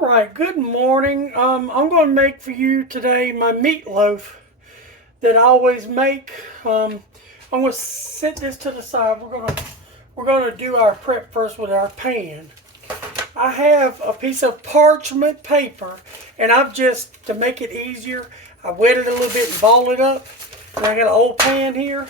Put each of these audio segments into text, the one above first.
All right, good morning. I'm going to make for you today my meatloaf that I always make. I'm going to set this to the side. We're going to do our prep first with our pan. I have a piece of parchment paper, and I've just, to make it easier, I wet it a little bit and ball it up. And I got an old pan here,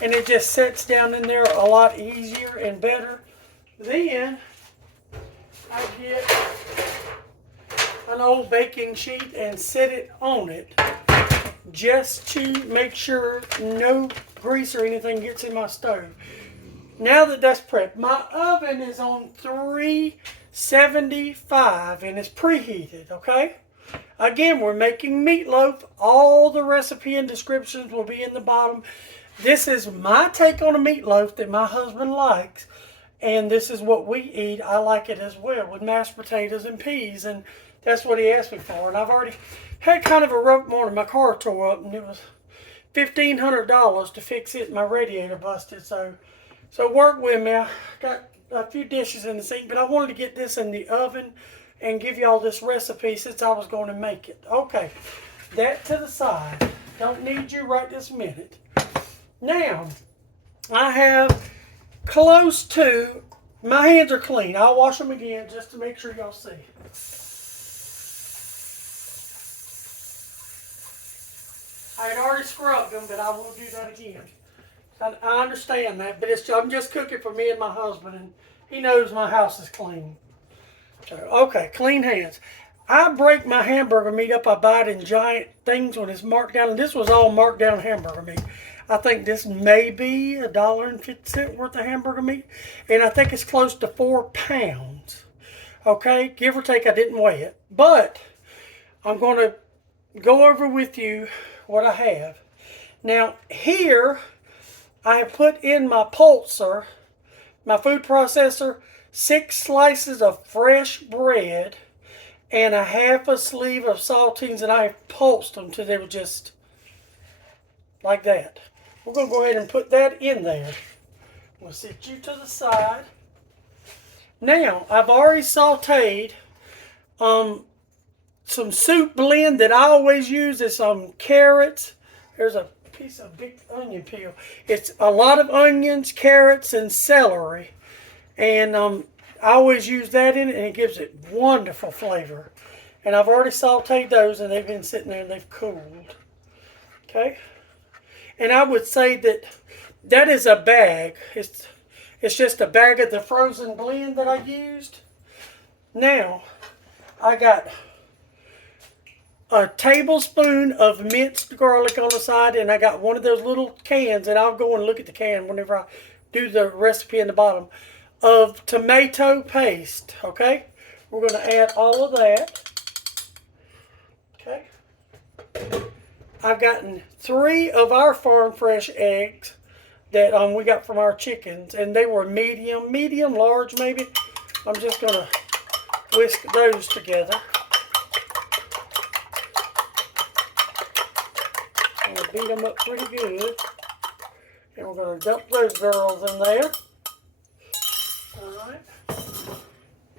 and it just sets down in there a lot easier and better. Then I get an old baking sheet and set it on it just to make sure no grease or anything gets in my stove. Now that that's prepped, my oven is on 375 and it's preheated, okay? Again, we're making meatloaf. All the recipe and descriptions will be in the bottom. This is my take on a meatloaf that my husband likes, and this is what we eat. I like it as well with mashed potatoes and peas, and that's what he asked me for. And I've already had kind of a rough morning. My car tore up, and it was $1,500 to fix it. My radiator busted, so work with me. I got a few dishes in the sink, but I wanted to get this in the oven and give y'all this recipe since I was going to make it. Okay, that to the side. Don't need you right this minute. Now, I have close to, my hands are clean. I'll wash them again just to make sure y'all see. I had already scrubbed them, but I will do that again. I understand that, but I'm just cooking for me and my husband, and he knows my house is clean. So, okay, clean hands. I break my hamburger meat up. I buy it in giant things when it's marked down, and this was all marked down hamburger meat. I think this may be $1.50 worth of hamburger meat, and I think it's close to 4 pounds. Okay, give or take, I didn't weigh it, but I'm going to go over with you what I have. Now, here I have put in my pulser, my food processor, 6 slices of fresh bread and a half a sleeve of saltines, and I have pulsed them till they were just like that. We're going to go ahead and put that in there. We'll set you to the side. Now, I've already sauteed some soup blend that I always use. Is some carrots. There's a piece of big onion peel. It's a lot of onions, carrots, and celery. And I always use that in it, and it gives it wonderful flavor. And I've already sauteed those, and they've been sitting there and they've cooled. Okay? And I would say that is a bag. It's just a bag of the frozen blend that I used. Now, I got a tablespoon of minced garlic on the side, and I got one of those little cans, and I'll go and look at the can whenever I do the recipe in the bottom, of tomato paste. Okay? We're going to add all of that. Okay? I've gotten 3 of our farm fresh eggs that we got from our chickens, and they were medium, large maybe. I'm just going to whisk those together. I'm going to beat them up pretty good. And we're going to dump those girls in there. Alright.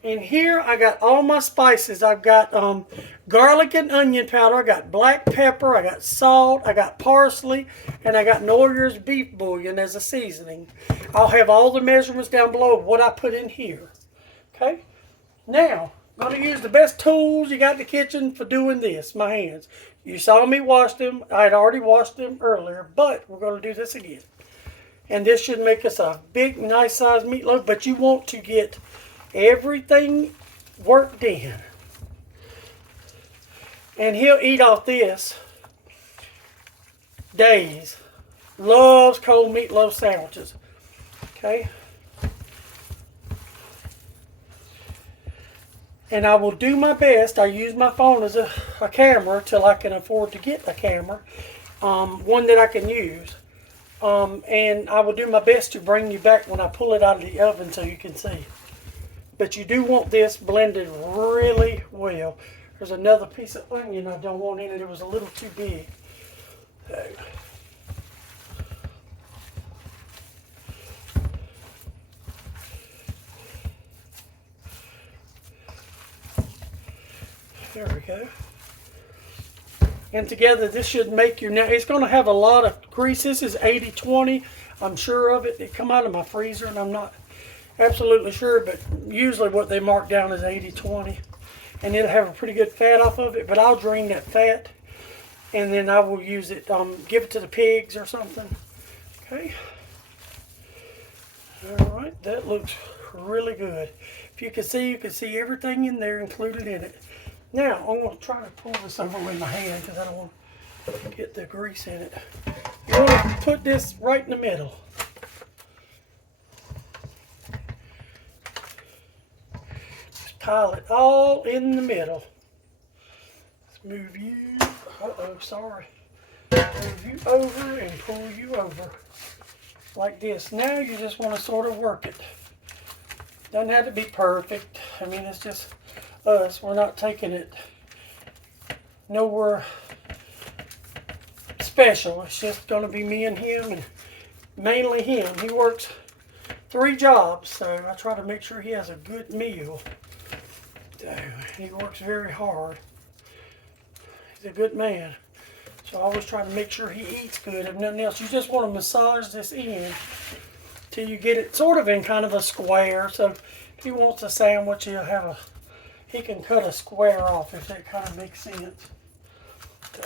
And here I got all my spices. I've got garlic and onion powder. I got black pepper. I got salt. I got parsley. And I got Noyer's beef bouillon as a seasoning. I'll have all the measurements down below of what I put in here. Okay? Now, I'm going to use the best tools you got in the kitchen for doing this, my hands. You saw me wash them. I had already washed them earlier, but we're going to do this again. And this should make us a big, nice sized meatloaf, but you want to get everything worked in. And he'll eat off this days. Loves cold meatloaf sandwiches. Okay? And I will do my best. I use my phone as a camera till I can afford to get a camera. One that I can use. And I will do my best to bring you back when I pull it out of the oven so you can see. But you do want this blended really well. There's another piece of onion I don't want in it. It was a little too big. So. There we go. And together this should make your, now it's going to have a lot of grease. This is 80-20. I'm sure of it. It come out of my freezer and I'm not absolutely sure, but usually what they mark down is 80-20. And it'll have a pretty good fat off of it, but I'll drain that fat and then I will use it, give it to the pigs or something. Okay. All right, that looks really good. If you can see everything in there included in it. Now, I'm going to try to pull this over with my hand because I don't want to get the grease in it. You want to put this right in the middle. Just pile it all in the middle. Let's move you, sorry. Move you over and pull you over. Like this. Now you just want to sort of work it. Doesn't have to be perfect. I mean, it's just us. We're not taking it nowhere special. It's just going to be me and him, and mainly him. He works 3 jobs, so I try to make sure he has a good meal. So he works very hard. He's a good man. So I always try to make sure he eats good. If nothing else, you just want to massage this in till you get it sort of in kind of a square. So if he wants a sandwich, he can cut a square off, if that kind of makes sense. So,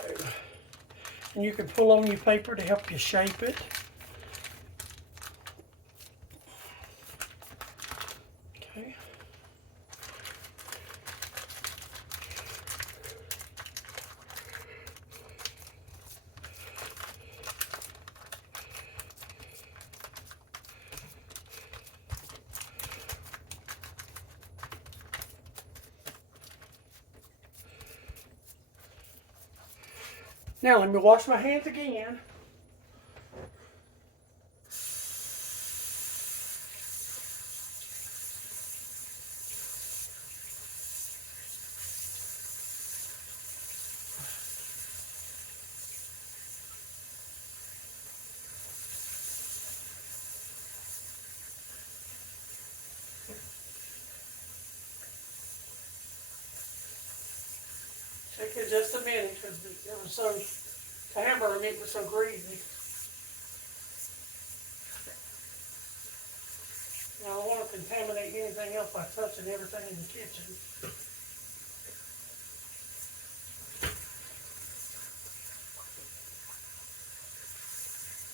and you can pull on your paper to help you shape it. Okay. Now let me wash my hands again. Take it just a minute because it was so, the hamburger meat was so greasy. Now I don't want to contaminate anything else by touching everything in the kitchen.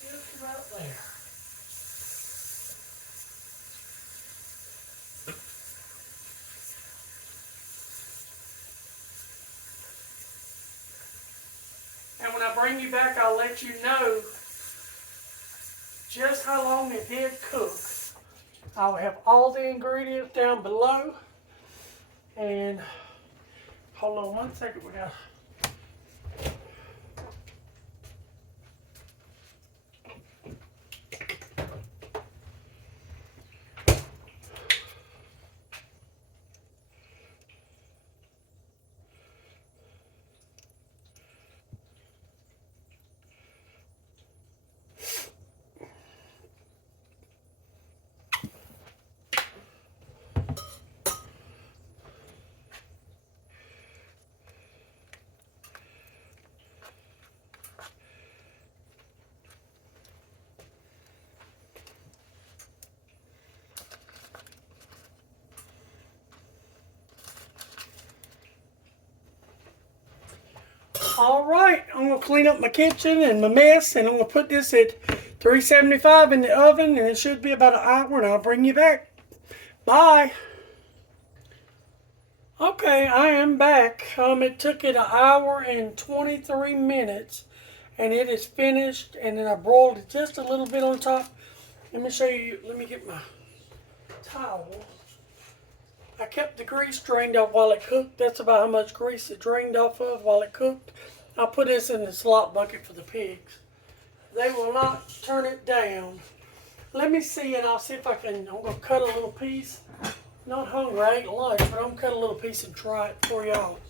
Just about there. And when I bring you back, I'll let you know just how long it did cook. I'll have all the ingredients down below. And hold on one second, we got. All right, I'm going to clean up my kitchen and my mess, and I'm going to put this at 375 in the oven, and it should be about an hour, and I'll bring you back. Bye. Okay, I am back. It took it an hour and 23 minutes, and it is finished, and then I broiled it just a little bit on top. Let me show you, let me get my towel. I kept the grease drained off while it cooked. That's about how much grease it drained off of while it cooked. I'll put this in the slop bucket for the pigs. They will not turn it down. Let me see, and I'll see if I can, I'm going to cut a little piece. Not hungry, I ate lunch, but I'm going to cut a little piece and try it for y'all.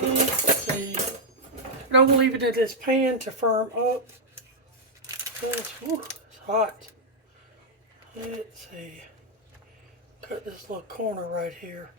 Let's see. And I'm going to leave it in this pan to firm up. It's hot. Let's see. Cut this little corner right here.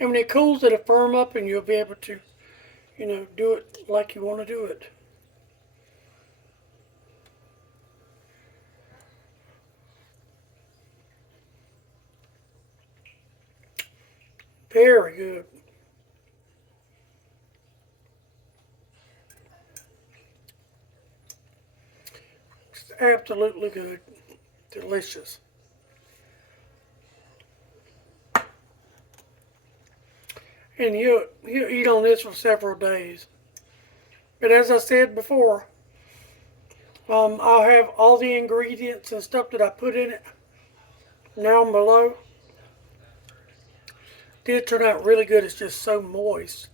And when it cools, it'll firm up and you'll be able to, do it like you want to do it. Very good. It's absolutely good. Delicious. And you eat on this for several days. But as I said before, I'll have all the ingredients and stuff that I put in it down below. Did turn out really good. It's just so moist.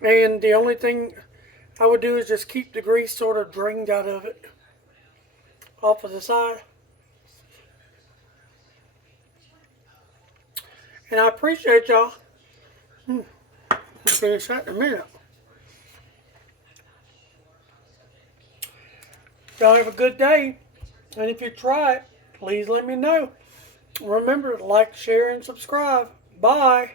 And the only thing I would do is just keep the grease sort of drained out of it off of the side. And I appreciate y'all. I'll finish that in a minute. Y'all have a good day. And if you try it, please let me know. Remember to like, share, and subscribe. Bye.